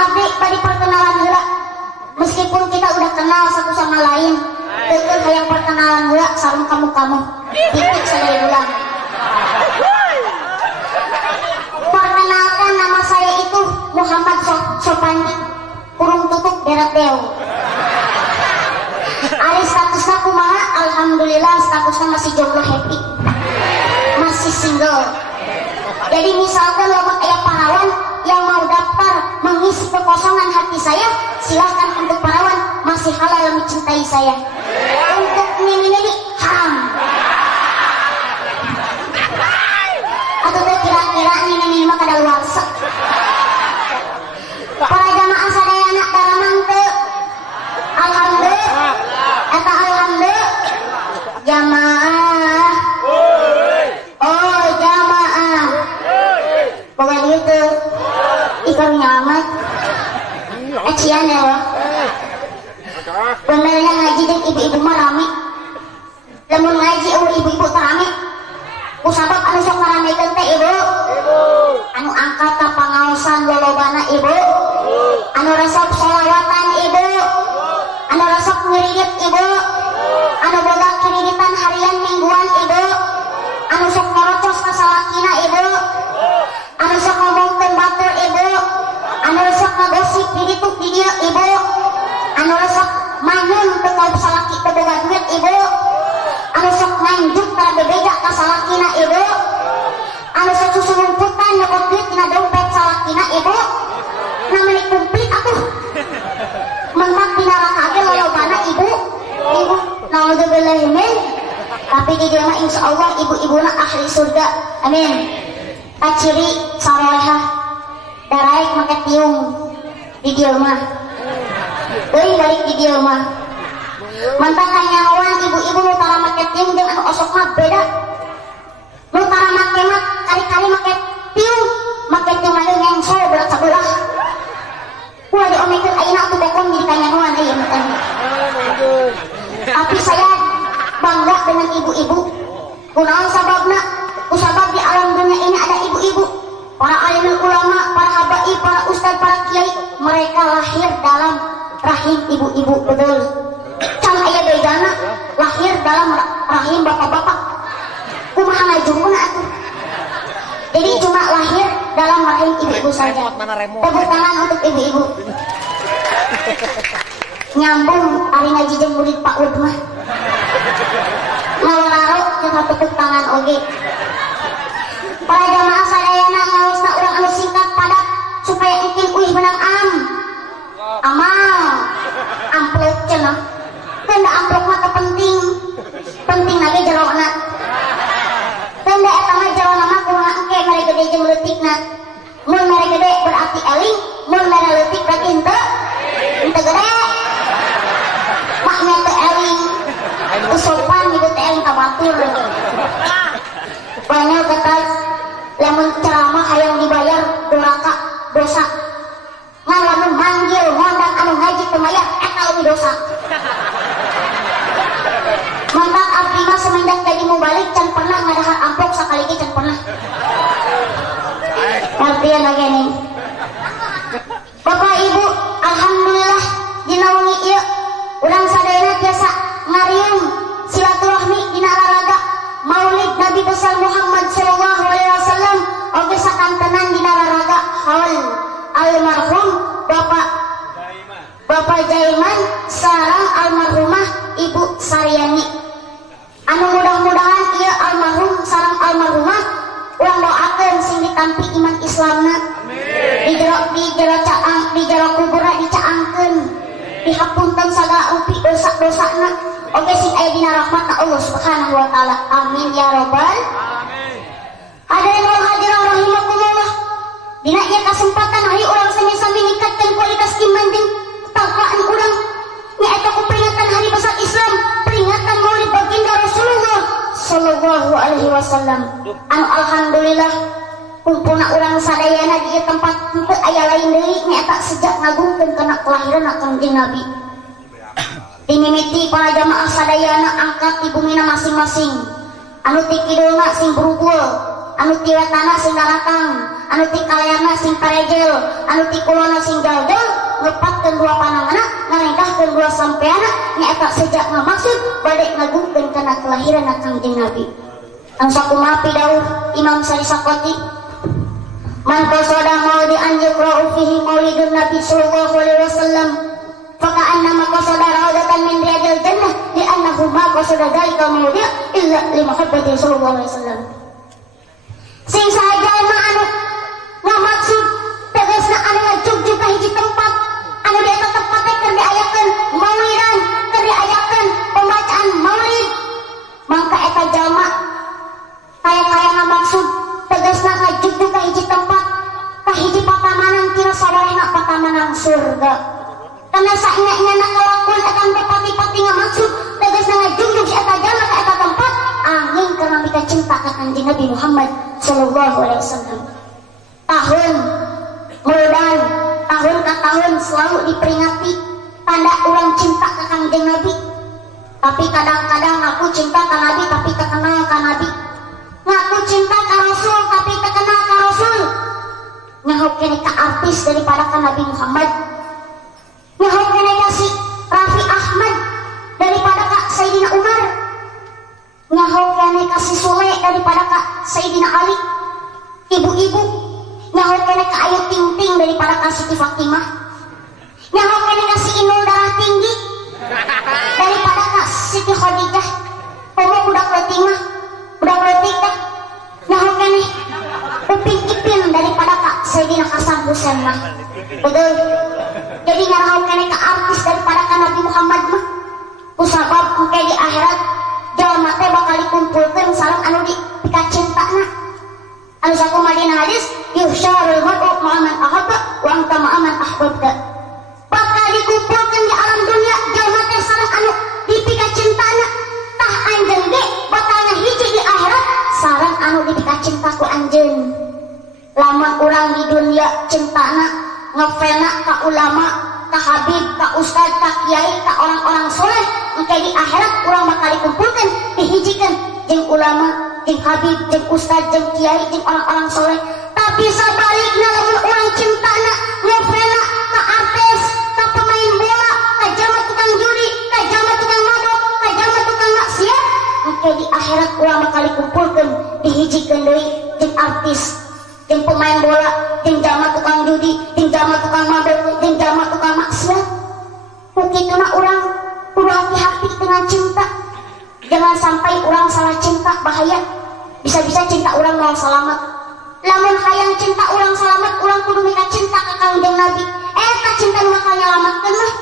abdi badi perkenalan heula. Meskipun kita udah kenal satu sama lain, teukeun hayang perkenalan heula sareng kamu. Titik saya ulang. Perkenalkan, nama saya itu Muhammad Sopandi, kurung tutup deret deu. Ari statusna kumaha? Alhamdulillah statusnya masih jomblo, happy, masih single. Jadi misalkan lamun aya parawan yang mau daftar mengisi kekosongan hati saya, silahkan untuk parawan, masih halal mencintai saya. Untuk nini haram. Atau kira-kira nini mah kada luarsa. Para jamaah sadayana daramang teu. Alhamdulillah. Eta alhamdulillah. Jamaah. Oh jamaah. Pokoknya gitu. Ikan nyamat. Acian ya. Benernya ngaji dan ibu-ibu mah rame. Lamun ngaji ibu-ibu terame. Kusabab anu sok ngaramekeun teh ibu. Anu angkat ka pangaosan lolobana ibu. Anu resep sholawatan ibu. Anu resep ngirit ibu. Anu boga kiriritan harian mingguan ibu. Anu sok ngorocos ka salakina ibu. Anu sok ngomongkeun batur ibu. Anu resep ngagosip di ditu di dieu ibu. Anu resep manyun teu ka salaki teu boga duit ibu. Anu sok nganjuk tara bebeja ka salakina ibu. Anu sok susulumputan nyokot duit dina dompet salakina ibu. Namanya kumplit atuh. Mentak dina raka ge lolobana ibu. Ibu naudzubillah min. Tapi di dieu mah insyaallah ibu-ibuna ahli surga. Amin. Ciri salehah daraek make tiung di dieu mah. Euy balik di dieu mah. Mantan kanyawan ibu-ibu nu tara make tiung jeung anu osok mah beda. Nu tara make mah kali-kali make tiung, make tiung anu ngengsol berat sabelah. Kuah diomekeun ayeuna atuh bokong jadi kanyawan aya meutan. Tapi saya bangga dengan ibu-ibu. Kunaon sababna? Kusabab di alam dunia ini ada ibu-ibu. Para alimul ulama, para habaib, para ustaz, para kiai, mereka lahir dalam rahim ibu-ibu, betul. Can aya bedana lahir dalam rahim bapak-bapak. Kumaha ngajungna atuh. Jadi cuma lahir dalam rahim ibu-ibu saja. Tepuk tangan untuk ibu-ibu. Nyambung ari ngaji jeung murid Pak Ud mah. Ngawararo kita tepuk tangan oge. Para jamaah sadayana ngaosna urang anu singkat padat supaya engkin uih menang amal amplop cenah. Tanda amplop mah penting. Penting lagi jerona. Tanda eta mah jerona mah kumaha engke mere gede jeung leutikna. Mun mere gede berarti eling, mun mere leutik berarti henteu gede. Makna teu eling. Sopan gitu teh eling ka batur. Banyak kata lamun ceramah hayang dibayar doraka dosa. Ngan lamun manggil ngondang anu ngaji teu mayar eta leuwih dosa. Mangkat abdi mah semenjak jadi mubalik can pernah ngadahar amplop sakali ge can pernah. Ngartian lagi nih. Bapak Ibu, alhamdulillah dina wengi ieu urang sadayana tiasa ngariung silaturahmi dina raraga Maulid Nabi besar Muhammad sallallahu alaihi wasallam oge sakantenan dina raraga haul almarhum Bapak Jaiman sareng almarhumah Ibu Saryani. Anu mudah-mudahan ieu almarhum sareng almarhumah urang doakeun sing ditampi iman Islamna. Di jero kuburna dicaangkeun. Dihapunten sagala upi dosa-dosana. Oke sing aya dina rahmatna Allah Subhanahu wa taala. Amin ya rabbal alamin. Hadirin wal hadirat rahimakumullah. Dina ieu kasempatan hari urang sami-sami ningkatkeun kualitas iman jeung takwaan urang. Nyaeta ku peringatan hari besar Islam, peringatan Maulid baginda Rasulullah sallallahu alaihi wasallam. Anu alhamdulillah kumpulna urang sadayana di tempat teu aya lain deui nyaeta sejak ngagungkeun kana kelahiran Kangjeng Nabi. Dimimiti para jamaah sadayana angkat di bumina masing-masing. Anu ti kidulna sing berubul, anu ti wetana sing daratang, anu ti kalayana sing parejel anu ti kulona sing jaljal ngepatkeun dua pananganna ngalengkahkeun dua sampeana nyaeta sejak ngamaksud bade ngagungkeun kana kelahiran Kangjeng Nabi. Anu sakumaha pidawuh Imam Sarisakoti, man qasada maudi an yuqra'u fihi maulidun Nabi sallallahu alaihi wasallam faka'annama qasada rawdatan min riyadil jannah li'annahu ma qasada dzalika maudi' illa li mahabbati sallallahu alaihi wasallam. Sing saja anu ngamaksud tegasna anu ngajugjug ka hiji tempat anu di eta tempat teh keur diayakeun maulidan, keur diayakeun pembacaan maulid, mangka eta jalma kaya ngamaksud tegasna ngajugjug ka hiji tempat ka hiji patamanan kira sawarehna patamanan surga. Karena saengna-engna kalakuan eta pati-pati ngamaksud tegasna ngajugjug si eta jalma ka eta tempat angin karena mika cinta ka Kanjeng Nabi Muhammad sallallahu alaihi wasallam. Tahun muldan tahun ke tahun selalu diperingati tanda orang cinta ke Kanjeng Nabi. Tapi kadang-kadang ngaku cinta ke Nabi tapi terkenal ke Nabi. Ngaku cinta ke Rasul tapi terkenal ke Rasul. Nyahok kene ke artis daripada ke Nabi Muhammad. Nyahok kene ke si Raffi Ahmad daripada ke Sayyidina Umar. Nyahok kene ke si Sule daripada ke Sayyidina Ali. Ibu-ibu nyahok kene ke Ayu Ting Ting daripada ke Siti Fatimah. Nyahok kene ke si Inul Darah Tinggi daripada ke Siti Khadijah. Komo budak leutik mah budak leutik teh nyahok kene Upin Ipin daripada ke Sayyidina Hasan Husain mah. Betul. Jadi nyahok kene ke artis daripada ke Nabi Muhammad mah. Kusabab engke di akhirat jalma teh bakal dikumpulkeun sareng anu dikacintana. Anu sakumaha dina hadis yuhsyarul mar'u ma'a man ahabba wa anta ma'a man ahbabta. Bakal dikumpulkeun di alam dunia jalma teh sareng anu dipika cintana. Tah anjeun ge bakal ngahiji di akhirat sareng anu dipika cinta ku anjeun. Lamun urang di dunia cintana ngefana ka ulama, ka habib, ka ustad, ka kiai, ka orang-orang soleh, engke di akhirat urang bakal dikumpulkeun dihijikeun jeung ulama, jeung habib, jeung ustad, jeung kiai, jeung orang-orang soleh. Tapi sabalikna lamun urang cintana ngefana ka artis, ka pemain bola, ka jalma tukang judi, ka jalma tukang mabok, ka jalma tukang maksiat, engke di akhirat urang bakal dikumpulkeun dihijikeun deui jeung artis, jeung pemain bola, jeung jalma tukang judi, jeung jalma tukang mabok, jeung jalma tukang maksiat. Kukituna urang kudu hati-hati dengan cinta. Jangan sampai orang salah cinta, bahaya. Bisa-bisa cinta orang mau selamat. Lamun hayang cinta orang selamat, orang kudu mika cinta ka Kangjeng Nabi. Eta cinta nu bakal nyalametkeun mah.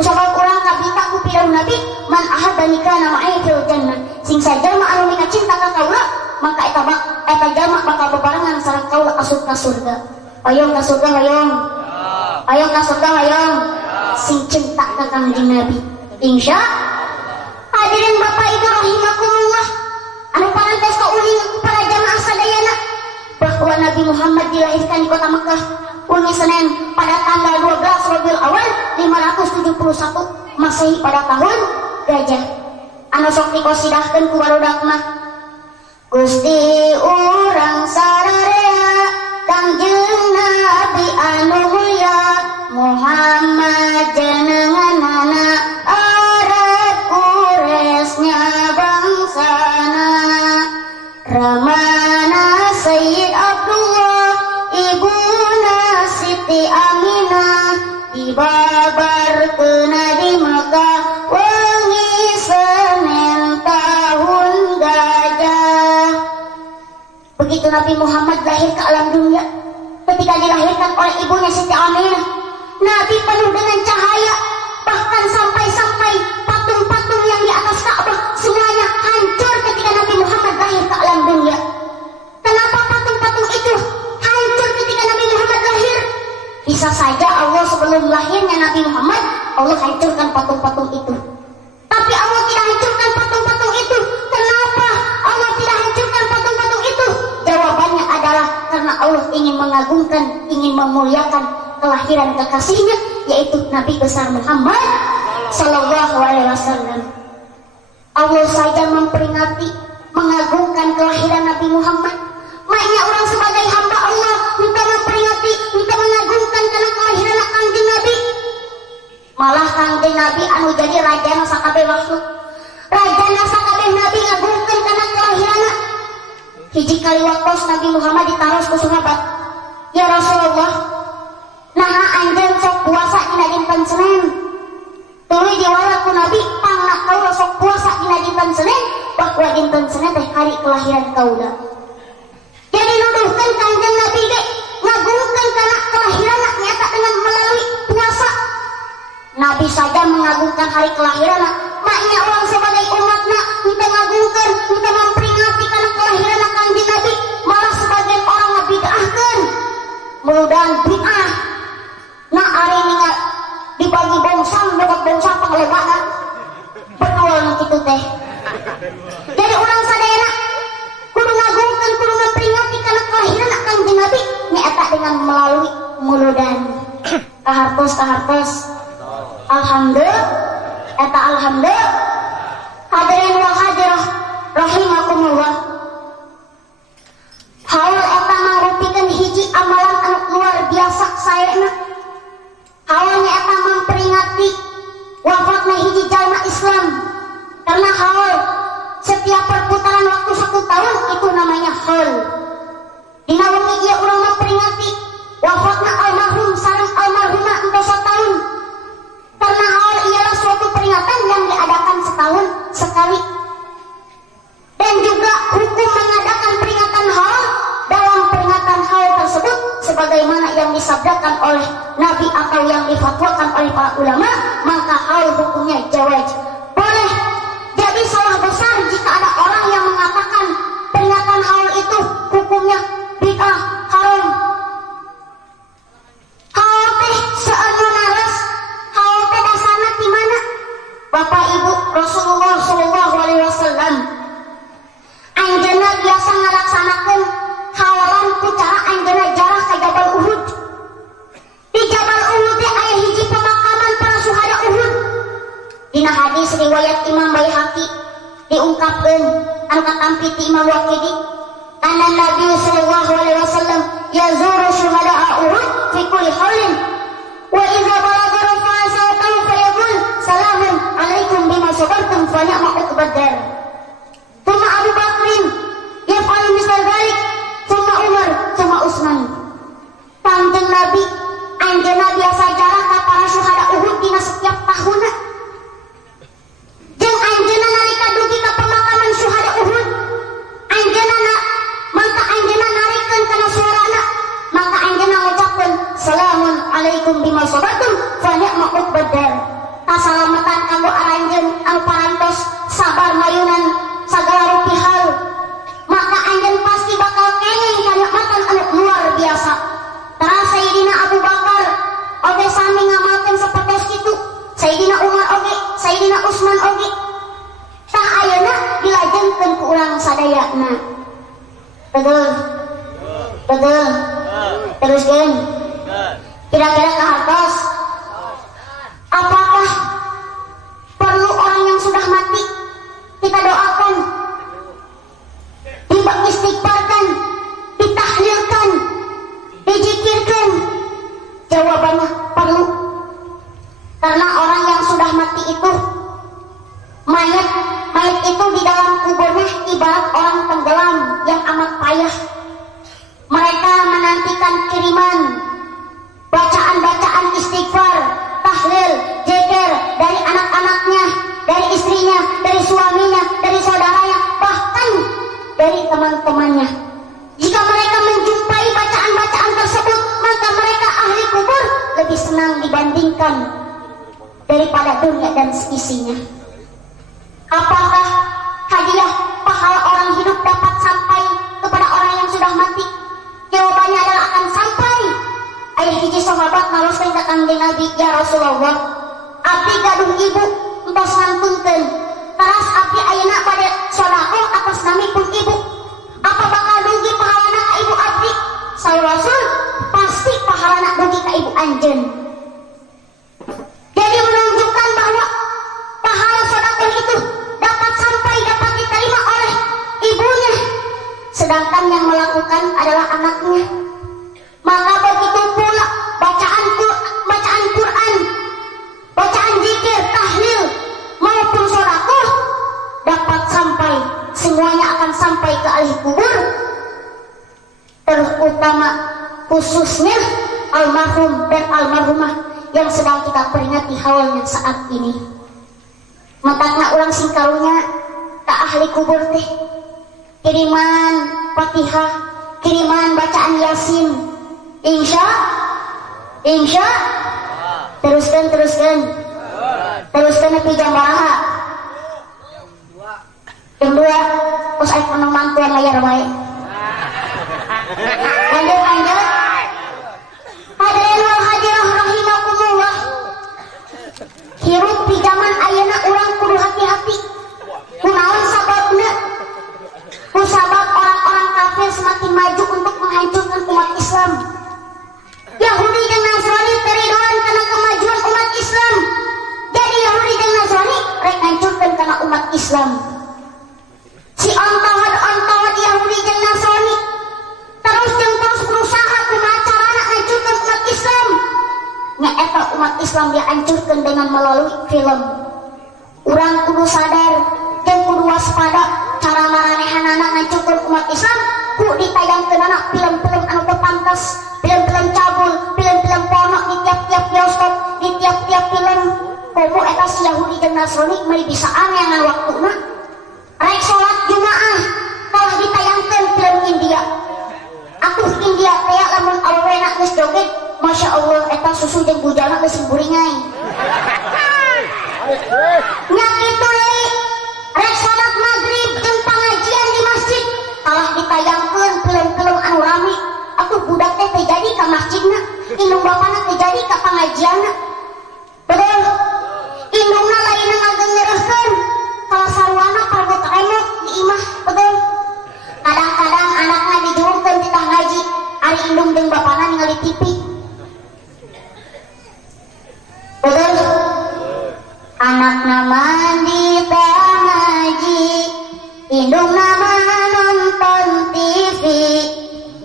Usabab urang kabita ku pidawuh Nabi, man ahabbani kana ma'i fil jannah. Sing sajalma anu mika cinta ka kaula, maka eta jalma bakal bebarengan sareng kaula asup ka surga. Hayang ka surga hayang. Hayang ka surga hayang. Sing cinta ka Kangjeng Nabi. Insya hadirin Bapak Ibu rahimakumullah, anu parantos kauling para jamaah sadayana bahwa Nabi Muhammad dilahirkan di kota Mekah ulmi Senin pada tanggal 12 Rabiul Awal 571 Masehi pada tahun Gajah. Anu sok dikosidahkeun ku barudak mah Gusti urang sararea Kangjeng Nabi anu mulia Muhammad jenenganana Ramana Sayyid Abdullah Ibuna Siti Aminah dibabarkeun di Mekah wengi Senin tahun Gajah. Begitu Nabi Muhammad lahir ke alam dunia, ketika dilahirkan oleh ibunya Siti Aminah, Nabi penuh dengan cahaya, bahkan sampai-sampai patung-patung yang di atas Ka'bah semuanya hancur ketika Nabi Muhammad lahir ke alam dunia. Kenapa patung-patung itu hancur ketika Nabi Muhammad lahir? Bisa saja Allah sebelum lahirnya Nabi Muhammad, Allah hancurkan patung-patung itu. Tapi Allah tidak hancurkan patung-patung itu. Kenapa Allah tidak hancurkan patung-patung itu? Jawabannya adalah karena Allah ingin mengagungkan, ingin memuliakan kelahiran kekasihnya, yaitu Nabi besar Muhammad Sallallahu Alaihi Wasallam. Allah saja memperingati, mengagungkan kelahiran Nabi Muhammad. Makanya orang sebagai hamba Allah anu jadi raja na sakabeh makhluk. Raja na sakabeh nabi ngagungkeun kana kelahiranna. Hiji kali waktos Nabi Muhammad ditaros ku sahabat, "Ya Rasulullah, naha anjeun sok puasa dina dinten Senin?" Tuluy jawab ku Nabi, "Pangna kaula sok puasa dina dinten Senin, bahwa dinten Senin teh hari kelahiran kaula." Jadi nuduhkeun Kanjeng Nabi ge ngagungkeun kana kelahiranna nyata dengan melalui puasa. Nabi saja mengagungkan hari kelahiranna, maknya orang sebagai umatna henteu ngagungkeun, henteu memperingati kana kelahiranna Kanjeng Nabi, malah sebagian orang ngabid'ahkeun. Mudah bid'ah. Nah ari ningal dibagi bongsang dapat bongsang panglebana. Betul nu kitu teh. Jadi orang sadayana kudu ngagungkeun, kudu memperingati kana kelahiranna Kanjeng Nabi nyaeta dengan melalui muludan. Kahartos. Alhamdulillah, eta alhamdulillah. Hadirin wa hadirah rahimakumullah. Haul eta mangrupikeun hiji amalan anu luar biasa saena. Haulnya eta memperingati wafatna hiji jalma Islam. Karena haul setiap perputaran waktu 1 tahun itu namanya haul. Dina wengi ieu urang memperingati wafatna almarhum sareng almarhumah engke 1 tahun. Karena haul ialah suatu peringatan yang diadakan setahun sekali. Dan juga hukum mengadakan peringatan haul, dalam peringatan haul tersebut sebagaimana yang disabdakan oleh Nabi atau yang difatwakan oleh para ulama, maka haul hukumnya jawaz. Boleh jadi salah besar jika ada orang yang mengatakan peringatan haul itu hukumnya bid'ah, haram. Haul teh seanu naras, haul teh dasarna di mana? Bapak Ibu, Rasulullah sallallahu alaihi wasallam anjeunna biasa ngalaksanakeun hawalan ku cara anjeunna jarah ka Jabal Uhud. Di Jabal Uhud teh aya hiji pemakaman para syuhada Uhud. Dina hadis riwayat Imam Baihaqi diungkapkeun anu katampi ti Imam Waqidi, kana Nabi sallallahu alaihi wasallam yazuru syuhada Uhud fi kulli haulin wa idza balagha rafa'atahu fayaqul salamun alaikum bima sabartum fa ni'ma uqbad dar. Thumma Abu Bakrin yaf'alu misal dzalik, thumma Umar, thumma Utsman. Kanjeng Nabi anjeunna biasa jarah ka para syuhada Uhud dina setiap tahunna. Jeung anjeunna nalika dugi ka pemakaman syuhada Uhud, anjeunna maka anjeunna narikeun kana suarana, maka anjeunna ngucapkeun salamun alaikum bima sabartum fa ni'ma uqbad dar. Kasalamatan kanggo aranjeun anu parantos sabar mayunan sagala rupi hal, maka anjeun pasti bakal kenging kanikmatan anu luar biasa. Tara Sayyidina Abu Bakar oge sami ngamalkeun sapertos kitu, Sayyidina Umar oge, Sayyidina Utsman oge. Tah ayeuna dilajengkeun ku urang sadayana. Betul. Teruskeun. Kira-kira kahartos. Apakah perlu orang yang sudah mati kita doakan, diistighfarkan, ditahlilkan, dijikirkan? Jawabannya perlu. Karena orang yang sudah mati itu mayat itu di dalam kuburnya ibarat orang tenggelam yang amat payah. Mereka menantikan kiriman bacaan-bacaan istighfar, tahlil, zikir dari anak-anaknya, dari istrinya, dari suaminya, dari saudaranya, bahkan dari teman-temannya. Jika mereka menjumpai bacaan-bacaan tersebut, maka mereka ahli kubur lebih senang dibandingkan daripada dunia dan seisinya. Apakah hadiah pahala orang hidup dapat sampai kepada orang yang sudah mati? Jawabannya adalah akan sampai. Ayah hiji sahabat naloskeun ka Kanjeng Nabi, "Ya Rasulullah, abdi gaduh ibu entos ngantunkeun. Taras abdi ayeuna bade sedekah atas namipun ibu. Apa bakal dugi pahalana ka ibu abdi?" Saur Rasul, "Pasti pahalana dugi ka ibu anjeun." Jadi menunjukkan bahwa pahala sedekah itu dapat sampai, dapat diterima oleh ibunya, sedangkan yang melakukan adalah anaknya. Maka begitu pula bacaan Quran, bacaan zikir, tahlil, khususnya almarhum dan almarhumah yang sedang kita peringati haulnya saat ini. Matakna orang sing karunya ka ahli kubur teh kiriman Fatihah, kiriman bacaan Yasin. Insya teruskan nepi jam baraha? Jam 2 terus aya menang mantu layar wae. Lanjut. Hadirin wal hadirah rahimakumullah. Hirup di zaman ayeuna urang kudu hati-hati. Kunaon sababna? Ku sabab orang-orang kafir semakin maju untuk menghancurkan umat Islam. Yahudi dan Nasrani teridoan karena kemajuan umat Islam. Jadi Yahudi dan Nasrani rek hancurkan karena umat Islam. Si ontawad Yahudi dan Nasrani terus berusaha kumaha carana hancurkan umat Islam. Nya eta umat Islam dihancurkan dengan melalui film. Urang kudu sadar jeung kudu waspada cara maranehanana hancurkan umat Islam ku ditayangkeunana film-film anu teu pantes, film-film cabul, film-film porno di tiap-tiap bioskop, di tiap-tiap film. Komo eta si Yahudi jeung Nasrani meuli bisa aneangan waktuna. Rek salat Jumaah telah ditayangkeun film India. Atuh India teh lamun awena geus joget, Masya Allah eta susu jeung bujalna geus buringai. Nya kitu deui. Rek salat maghrib jeung pengajian di masjid telah ditayangkeun film-film anu rame. Atuh budak teh jadi ka masjidna, indung bapana teh jadi ka pengajianna. Betul. Indungna lainna ngageungeureuhkeun kalau sarwana pargot remote di imah. Betul. Kadang-kadang anakna dijurutkeun di tah ngaji, ari indung jeung bapana ningali TV. Betul. Anakna mandi tah ngaji, indungna nonton TV,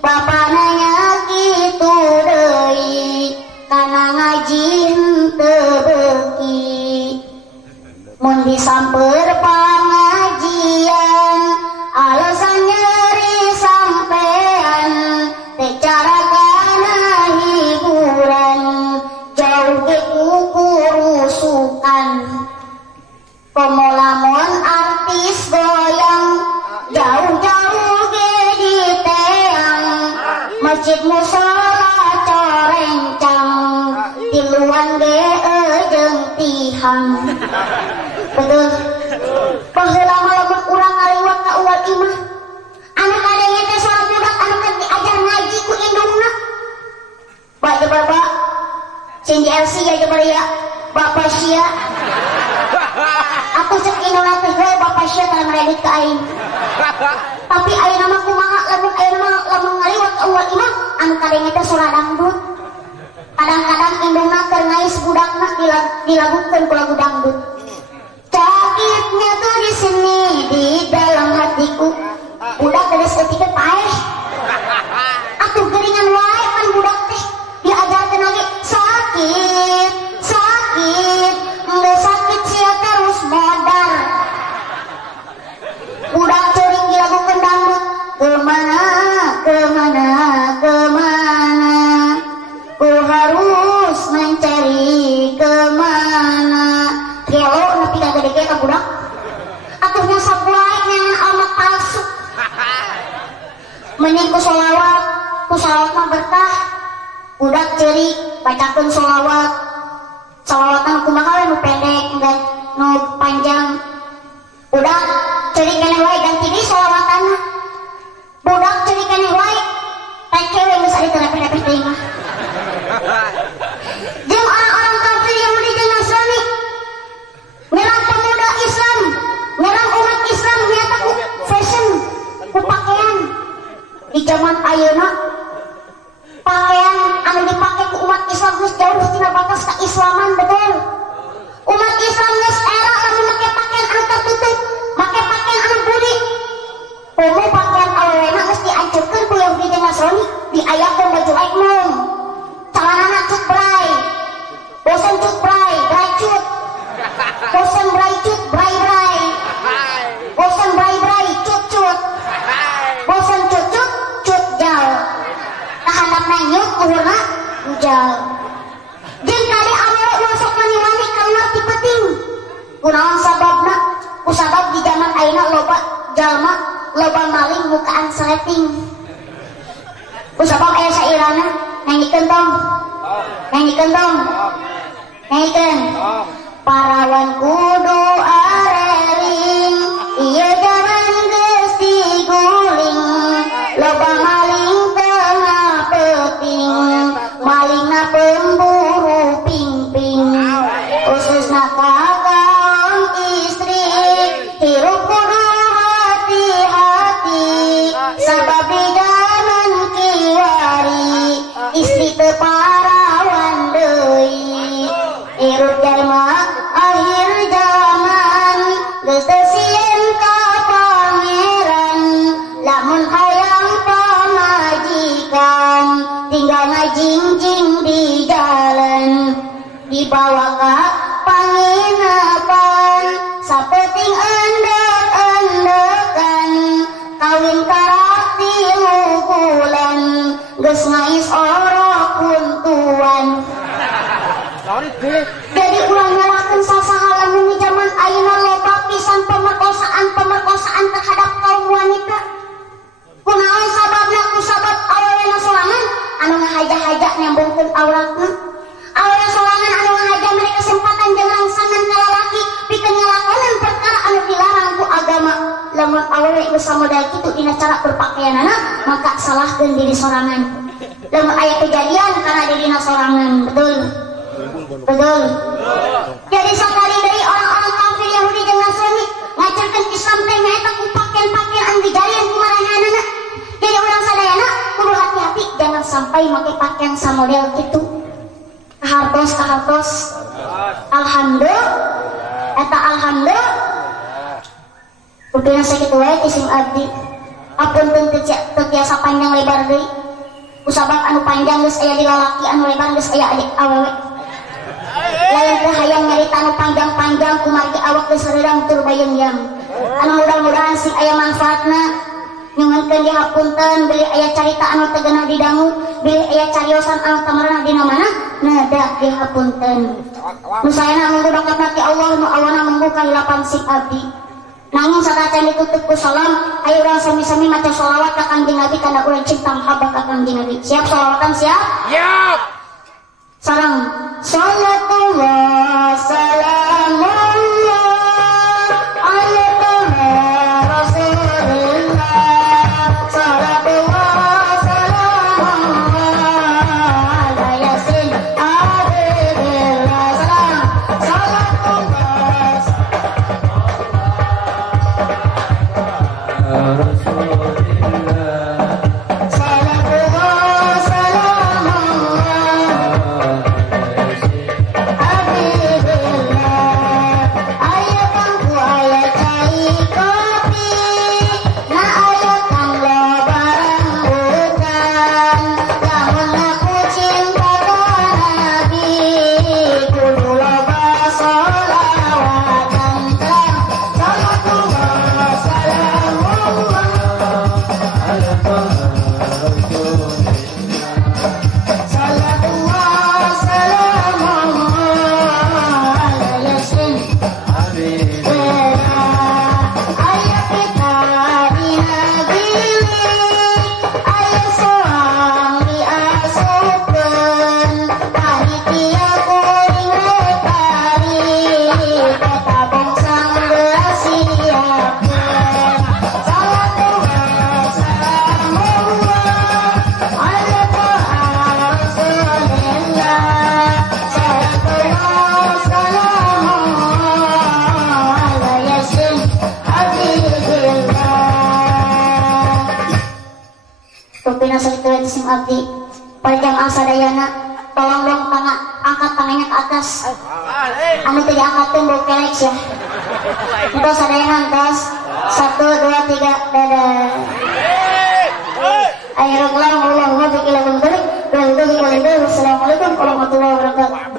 bapana nya kitu deui, kana ngaji henteu beuki. Mun disamper pangajian, alasan nyeri sampean, teh cara kana hiburan, jauh ge kukurusukan. Komo lamun artis goyang, jauh-jauh ge diteang, masjid musola corencang, tiluan ge jeung tihang. Betul. Baheula mah lamun urang ngaliwat ka uwal imah, anu kadenge teh salat budak anu keur diajar ngaji ku indungna. Bae bapak Cindy LC ya jabaria Bapak Sia. Aku cek indungna teh Bapak Sia tara meredit ka aing. Tapi ayeuna mah kumaha lamun ngaliwat ka uwal imah anu kadenge teh surah dangdut. Kadang-kadang indungna keur ngais budakna dilagukeun ku lagu dangdut. Sakitnya tuh di sini di dalam hatiku, budak geus ketika paeh. Atuh geuringan wae pan budak teh diajarkeun lagi sakit, geus sakit sia terus modar. Budak ceuring dilagukeun dangdut, kemana, ku harus mencari kemana. Gelo nepi ka gede ka budak. Atuhnya sabuai nyangan almat palsu. Mending ku sholawat mah berkah. Budak ceurik bacakeun sholawat. Sholawatan kumaha we nu pendek enggak nu panjang. Budak ceurik keneh wae ganti deui sholawatanna. Budak ceurik keneh wae rek kewe geus ari teu repeh-repeh teuing mah. Jeung orang-orang kafir Yahudi jeung Nasrani nyerang pemuda Islam, nyerang umat Islam nyata ku fashion, ku pakaian. Di zaman ayeuna pakaian anu dipake ku umat Islam geus jauh tina batas keislaman. Betul. Umat Islam geus era lamun make pakaian anu tertutup, make pakaian anu budi. Komo pakaian awalena geus dianjurkeun ku Yahudi jeung Nasrani, diayakeun baju eknom, calanana cut bray, bosan cut bray cut. Bosan bray cut bray, bosan bray cut, bosan cut jal. Kahandap nanyuk kunaon sababna? Kusabab di zaman ayeuna loba jalma loba maling mukaan seleting. Kusabab aya sairana nyanyikan tong. Nyanyikan. Parawan kudu arering ieu jaman geus diguling loba maling tengah peuting malingna pemburu pingping khususna kaum istri hirup kudu hati-hati sabab di zaman kiwari istri teu parawan deui irut jalma akhir zaman geus teu sieun ka pangeran lamun hayang pamajikan tinggal ngajingjing di jalan dibawa ka panginapan sapeting endek-endekan kawin karak 3 bulan geus ngais orok kuntuan. Jadi ulang nyalakan sasaha lamun di zaman ayeuna loba pisan pemerkosaan terhadap kaum wanita. Kunaon sababna? Kusabab awewe sorangan anu ngahaja-haja nyambungkeun auratna. Awewe sorangan anu ngahaja mere kesempatan jeung rangsangan ka lalaki pikeun ngalakonan perkara anu dilarang ku agama. Lamun awewe geus samodal kitu dina cara berpakaianana, maka salahkeun diri sorangan. Lamun aya kejadian karena dirina sorangan, betul. Jadi sekali dari orang-orang kafir Yahudi jeung Nasrani ngajarkeun Islam teh nyaeta ku pakaian-pakaian anu dijalian kumaranehana. Jadi urang sadayana kudu hati-hati jangan sampai make pakaian samodel kitu. Kahartos. Alhamdulillah. Eta alhamdulillah. Kupina sakitu wae isim abdi. Apunten teu tiasa panjang lebar deui. Kusabab anu panjang geus aya di lalaki, anu lebar geus aya di awewe. Lain teh hayang nyarita anu panjang-panjang kumargi awak geus sareudang tur bayeung-yeung. Anu mudah-mudahan sing aya manfaatna nyungeunkeun dihapunten beli aya carita anu teu geunah didangu, beli aya cariosan anu tamarana dina mana nada dihapunten. Nu saena munggu bakat ti Allah nu awana membuka hilapan sing abdi. Nanging sadacan ditutup ku salam, ayo urang sami-sami maca sholawat ka Kangjeng Nabi kana urang cinta mahabbah ka Kangjeng Nabi. Siap sholawatan siap? Siap. Sarang salatullah salamullah ala rasulillah salatullah salamullah ala yasin abdillah salatullah abdi panjang sadayana tolong dong angkat tangannya ke atas anu teu diangkatkeun bau kelek ya itu sadayana angkas 1 2 3 dadah ayo reklam Allahumma biqilahum balik wassalamualaikum warahmatullahi wabarakatuh.